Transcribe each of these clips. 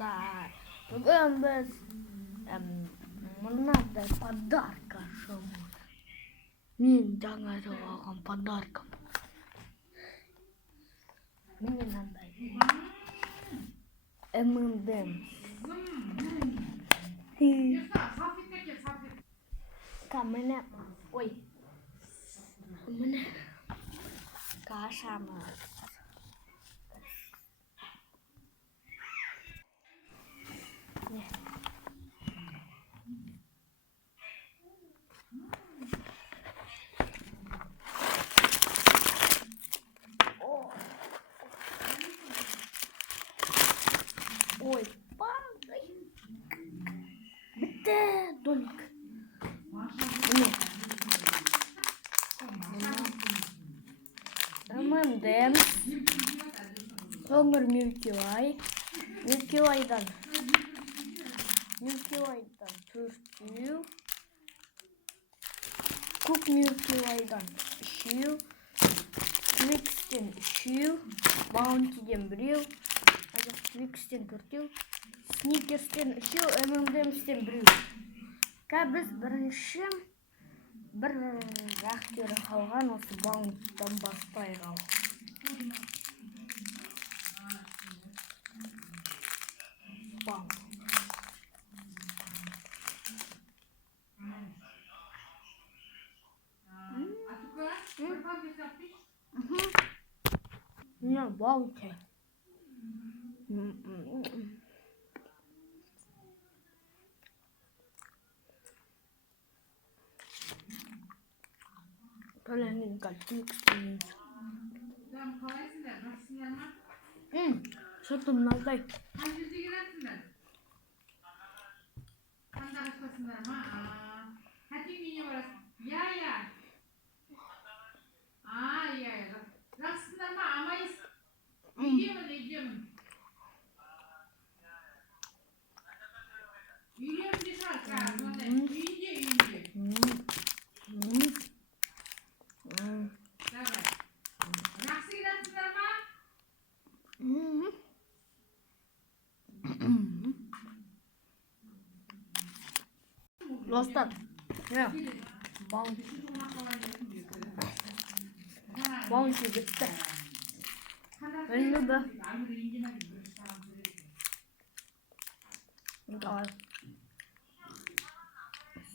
достар. Бүгін біз мынандай подарка ашамыз. Мен жаңа алған подаркам. Міне мынандай M&M. Міне, ой, міне ашамыз. Ой, падай. Bitti donik. M&M. Sonra Milky Way. Milky Way'dan 4. Cook Milky Way'dan 3. Twix'ten 3. Bounty'den 1. Twix'ten 4. Snickers'ten 3. M&M's'ten 1. Biz birinchi bir yaxshi qalgan o'sha Bounty'dan boshlaymiz. Ne Bounty. Kalengin kaltuk sih. Satu nalai. Dostlar, ne? Bounty bitti. Önce be. Tamam.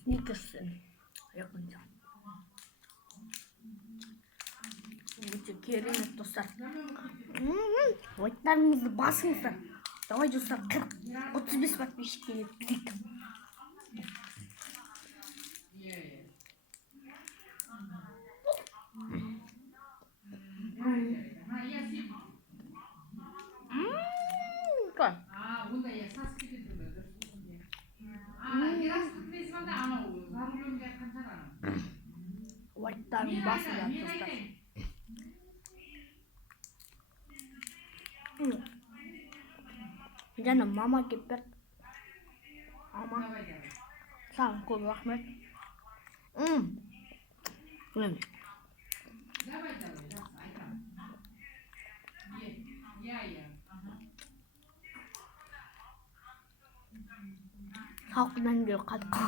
Snickers'ın yapınca. Bu kerim dostlar. Like'larınızı basınızlar. Давай dostlar 40-35 подписчики клик. Like'larını basın dostlar. Canım mama gibi. Ama sağ ol kul rahmet. Halkından geliyor katkı.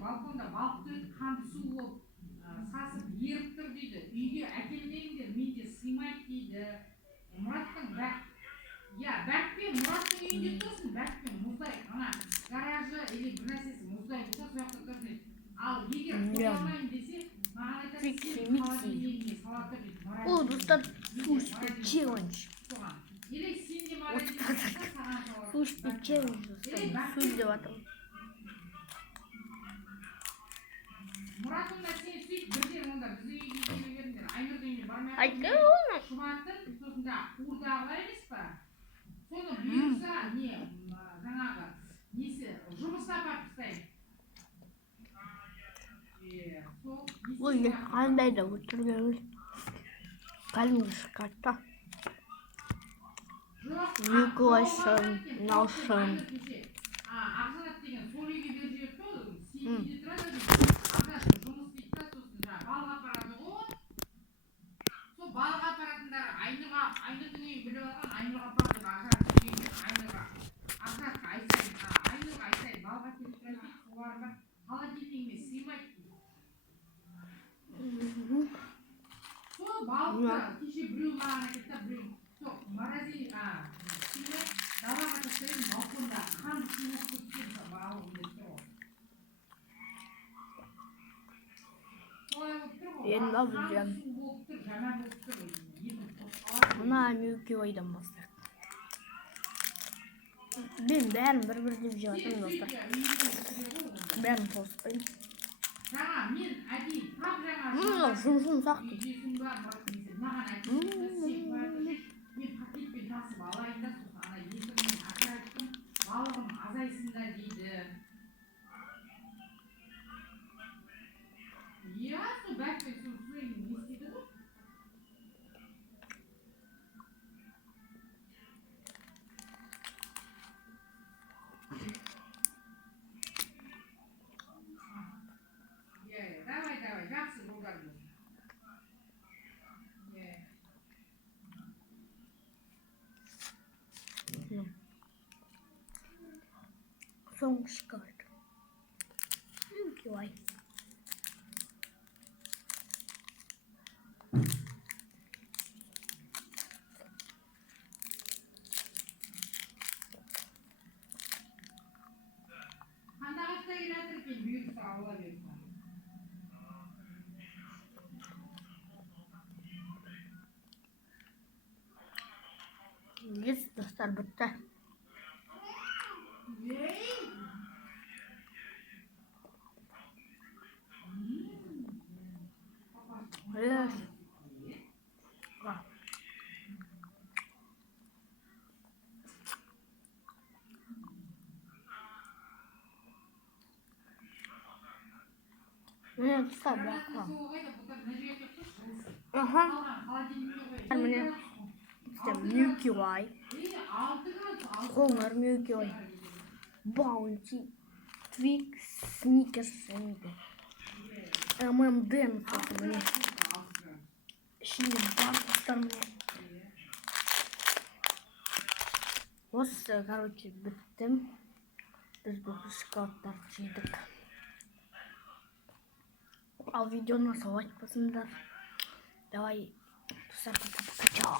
Balkonda balık қанды су болып сасып еріп тұр дейді. Үйге әкелмеңдер, менде сыймайды дейді. Мұраттың бәкпен Мұраттың үйінде тұрсын, бәкпен мұздай, ана гаражы или бір нәрсесі мұздай болса, сол жақта тұрсын дейді. Ал егер қоя алмайын десе, маған айтады, сен қаланың үйіне сала тұр дейді. О, достар, челлендж. Su içemiyoruz. Su izlep жатырмын. Murat'ın da sen süt birden onda bize iyi gelе berdiler. Aynur'da үйüne бармай Айтты ғой. Шұбаттың сосын жаңағы қуырдағы бар емес па? Соны бұйырса не жаңағы несі жұмысына апарып тастаймын. Ой, қандай да өтіргеніміз. Кәдімгі шоколадта. Николайсон, Наушон. Ақжанат деген сол үйге беріп жіберді ғой. Үйде тұрады дейді. Ақжанат жұмыс істейді да сосын жаңағы балға апарады ғой. Сол балға апаратындары Айнұрдың үйін біліп алған Айнұрға апарды Ақжанаттың үйіне Ақжанатқа Айнұрға айтайын балға келіп тұрады дейді. Соларда холодильнигіме сыймайды дейді. Сол балықты кеше біреу маған айтты да біреу сол морозильник сыймай далаға тастаймын балконда қан су болып кеткен балығым депті ғой. Солай болып тұр ғой. Енді Қан білeceğim. су болып тұр, жаман болып тұр. Етім қосқалар. Мына Milky Way'дан бастайық. Мен бәрін бір-бір деп жеп жатырмын достар. Бәрін тоспаймын. Жаңа мен әдейі тап жаңа Жұмсақ. үйдесің ба маған әкеліп мен пакетпен тасып алайын да сосын ана есігімнен ашып айттым балығым азайсын да дейді. Иә, сол бәкпен сол суын не істейді ғой. Давай, жақсы жолдарыңыз. Соңғы шоколад. Milky Way. Қандай қашта келе жатыр екен бұйырса алла берсін. Yes, достар бітті. Yes. Міне достар баққа. Міне Milky Way. Қоңыр Milky Way. Bounty. Twix, Snickers, M&M сосын міне. Ішінде бар достар міне. Осы, короче, біттім. Біз бұл шоколадтарды жедік. Ал видеоны солай лайк басыңдар. Давай, пока-пока, чао.